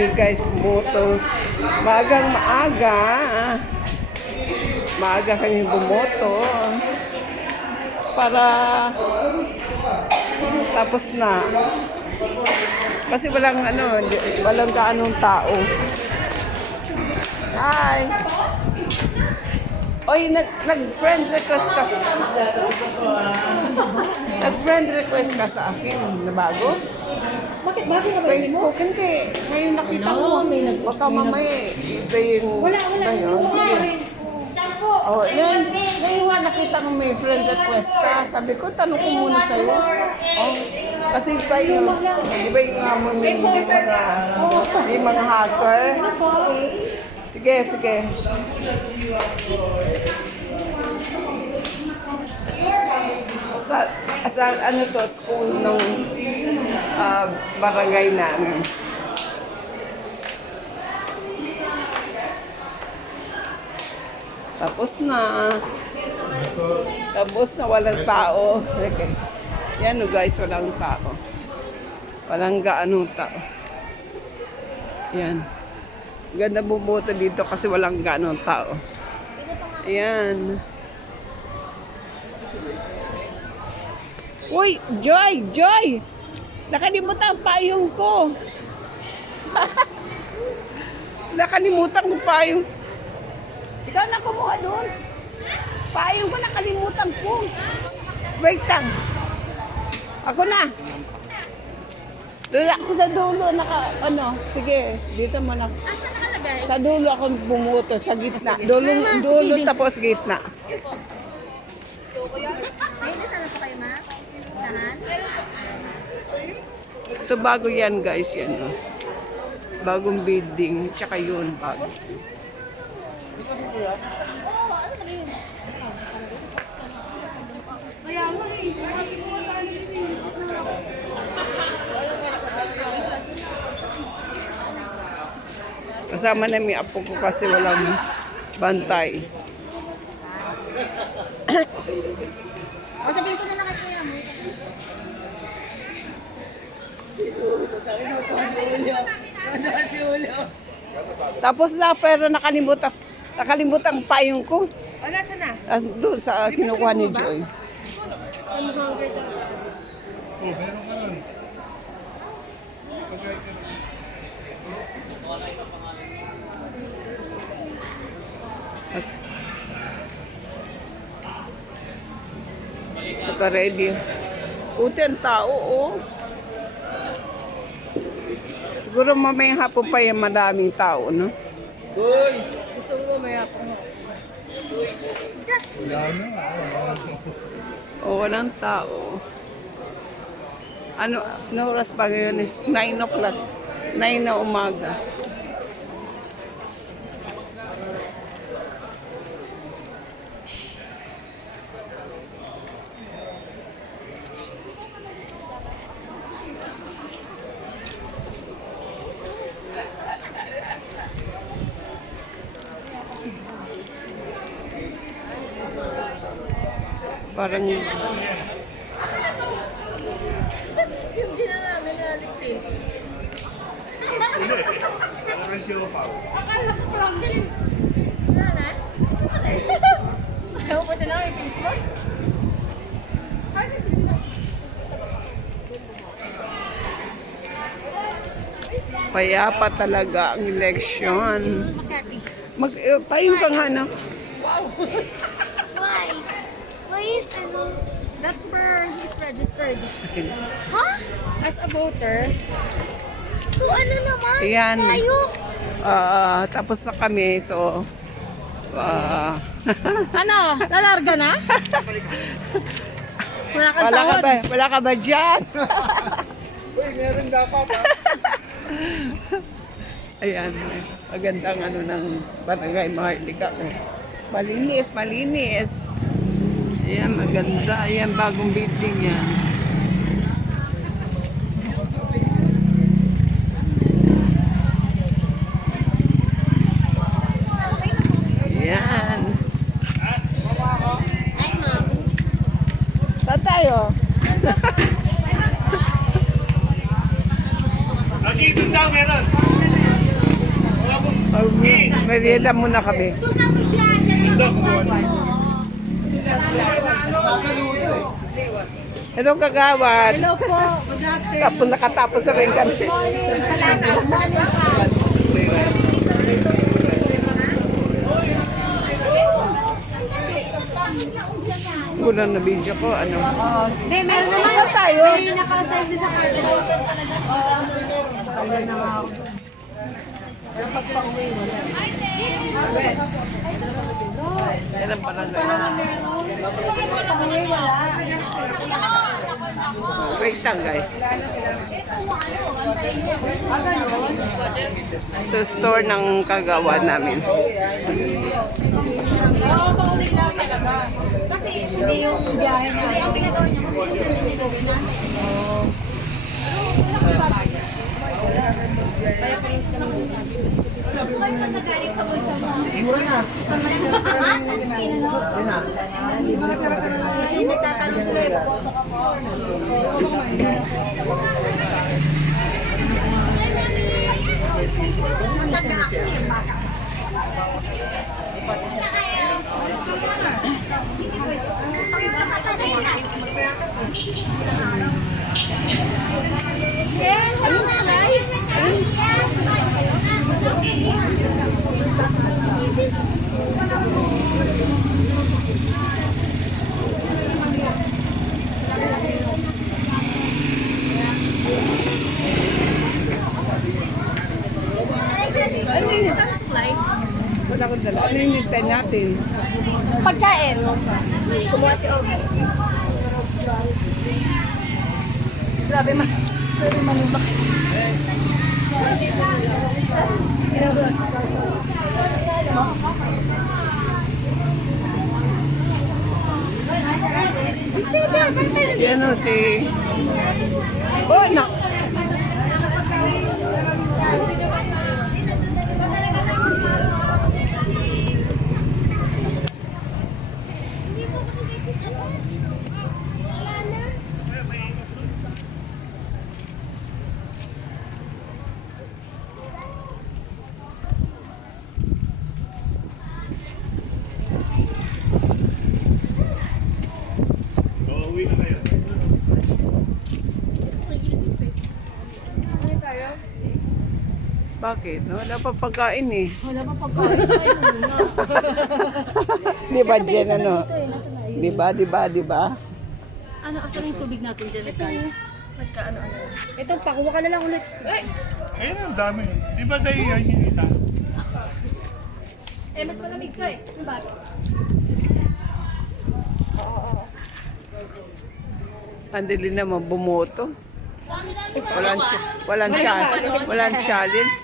kami guys bumoto. Maagang maaga. Maaga kami bumoto. Para tapos na. Kasi walang walang kaanong tao. Hi! Oy, nag-friend request ka nag-friend request ka sa akin na bago? Bakit bago na ba yun mo? Facebook, hindi. Ngayon nakita ko. Baka mamaya iba yung... Wala. Ngayon, sige. Oh, ngayon nga nakita ko may friend request ka. Sabi ko, tanong ko muna sa'yo. Oh, kasi iba yung nga mo yung mga hacker. Sige. Sa ano to, school ng barangay namin. Tapos na walang tao. Okay. Yan guys, walang tao. Walang gaano tao. Yan. Ganda bumoto dito kasi walang gaano tao. Ayan. Uy, Joy! Nakalimutan ang payong ko. Nakalimutan ko payong. Ikaw na kumuha doon. Payong ko nakalimutan ko. Wait lang. Ako na. Doon ako sa dulo. Sige, dito mo na. Asa nakalagay? Sa dulo ako bumuto, sa gitna. Dulo tapos gitna. May nasaan na po kayo, ma? Listahan? Ito bago yan guys, yan. Oh. Bagong building, tsaka yun, bago. Kasama na may apo ko kasi walang bantay. Sabihin ko na lang kay kuya mo. Tapos na, pero nakalimutan ang payong ko. O, nasa na? Doon sa kinukuha ni Joy. Naka-ready. Puti ang tao, oh. Siguro mamayang hapon pa yung madaming tao, no? Gusto mo mamaya po. O, walang tao. Ano oras pa ngayon is 9 o'clock. 9 na umaga. Parang Yung gina namin naligtin. Akala ko problem. Wala? Ayaw pa na yung Facebook? Kasi si Gina. payapa talaga ang eleksyon. Payong ka nga na. Why? Why is that's where he's registered. Huh? As a voter? So ano naman? Ayan. Tayo? Tapos na kami, so... Ano? Lalarga na? Wala kang sahod? Wala ka ba dyan? Uy, meron dapat ha. Ayan, magandang ng barangay Maharlika. Malinis. Ayan, maganda. Ayan, bagong building yan. Ayan. Ay, ma'am. Saan tayo? Lagi, doon daw meron. Merienda muna kami. Hello, kagawad. Hello po. Good afternoon. Tapos nakatapos na rin kami. Kulang na video ko, ano? Hindi, meron naman tayo. May nakasave sa card. Kailan pa lang Wait lang, guys. Ito store ng kagawa namin. Kasi hindi yung biyahe niya. Hindi ang pinagawa niya kasi hindi yung na. Kaya pa yung kanang sabi. Kaya pa nagaling sa bulsa mo. Kasi nagtatanong sila eh. Yes, ano sa live? Ano yung wala akong dala? Ano yung nigtay natin? Pagkain. Kumuha si Obi. Grabe man. Grabe manubak. Si ano, si... Oh, no. Bakit? Wala pa pagkain eh. Wala pa pagkain. Di ba, Jen, ano? Di ba, di ba, di ba? Ano, asan yung tubig natin dyan? Nagka-ano-ano. Ito, pakuha ka na lang ulit. Ayun, ang dami. Di ba sa iyo yung isa? Eh, mas malamig ka eh. Bakit? Andali naman bumoto. Walang challenge. Walang challenge.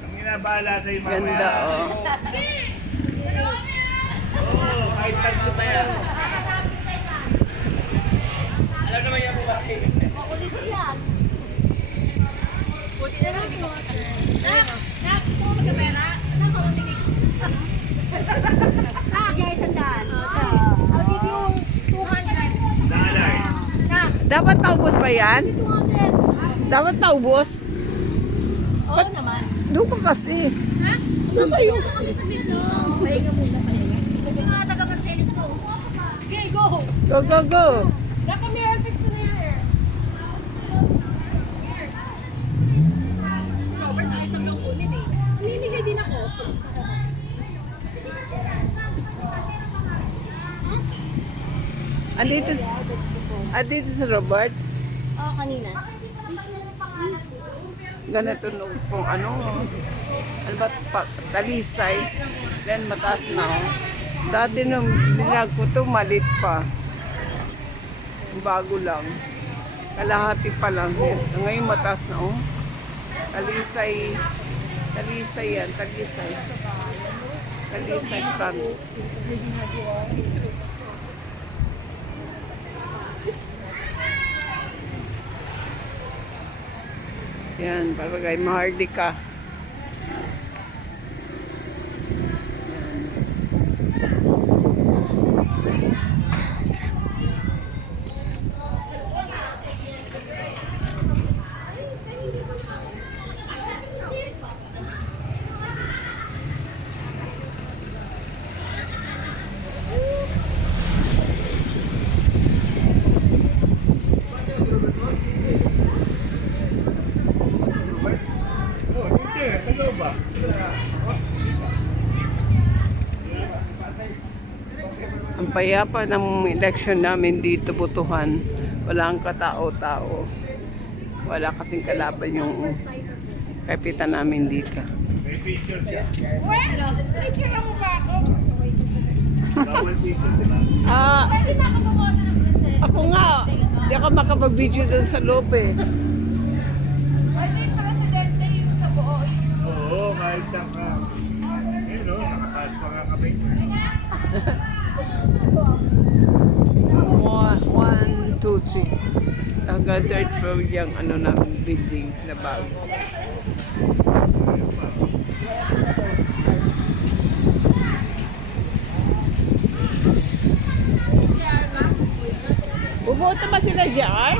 Ang inabahala sa iyo Ganda, oh. Kahit tatlo pa yan. Alam naman yan mo bakit. I'll give you 200. Dapat paubos pa yan? 200. Dapat paubos? Oo naman. Doon ka kasi. Ha? Tumayo kami sa video. Pahinga muna, pahinga. Mga taga-Marcelis ko. Okay, go! Go, go, go. Baka may airfix pa na yung hair. Robert, ayos lang lang kunin eh. Mamimigay din ako. Andito si Robert. Oo, kanina. Ganito nung kung ano ba, talisay. Then mataas na, oh. Dati nung binag ko to, malit pa. Bago lang. Kalahati pa lang. Ngayon mataas na, oh. Talisay. Talisay yan. Talisay. Talisay France. Yan, para kay Mahardika. payapa ng election namin dito, botohan. Walang katao-tao. Wala kasing kalaban yung kapitan namin dito. May picture siya. Picture mo ba ako? Bawal picture, di ba? Pwede na ako bumoto ng president. Ako nga, di ako makapag-video doon sa loob eh. Pwede yung presidente yung sa buo. Oo, kahit saan ka. Eh, no, nakataas pa nga kami. 1, 2, 3. Hanggang third floor yung ano namin building na bago. Bumoto ba sila JR?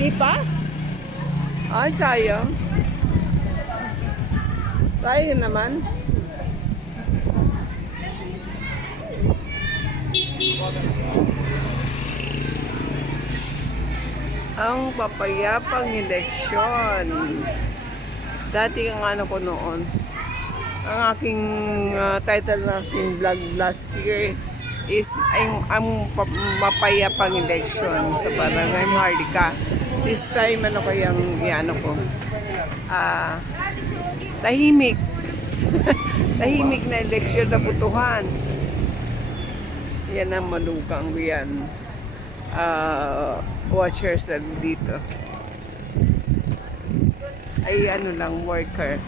Di pa? Ay, sayang. Sayang naman. Ang papayapang eleksyon. Dati ang ano ko noon, ang aking title ng aking vlog last year is ang mapayapang eleksyon sa barangay Maharlika. This time ano kayang iano ko? Tahimik. Tahimik na eleksyon na butuhan. Yan ang malugang yan. Watchers dito. Ay ano lang, worker.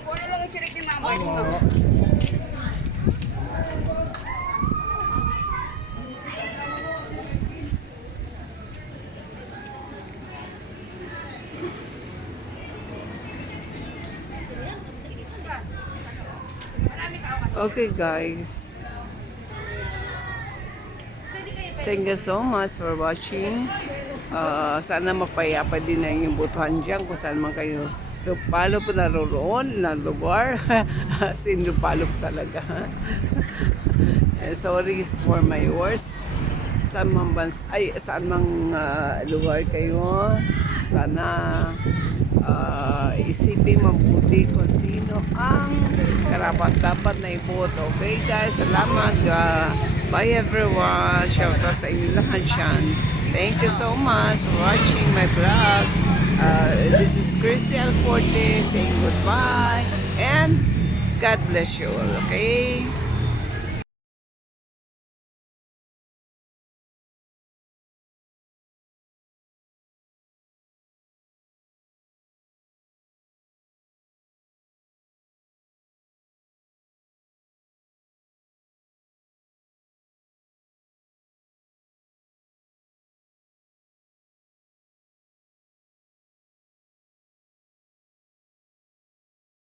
Kung ano lang yung chirik ni mama. Okay guys. Thank you so much for watching. Sana mapayapa din na yung botohan dyan kung saan man kayo lupalo po naroon na lugar. Sin lupalo talaga. Sorry for my words. Saan mang lugar kayo. Sana isipin mabuti kung sino ang karapat-dapat na iboto. Okay guys, salamat. Bye everyone. Shout out sa inyo lahat dyan. Thank you so much for watching my vlog. This is Christian Forte saying goodbye and God bless you all. Okay?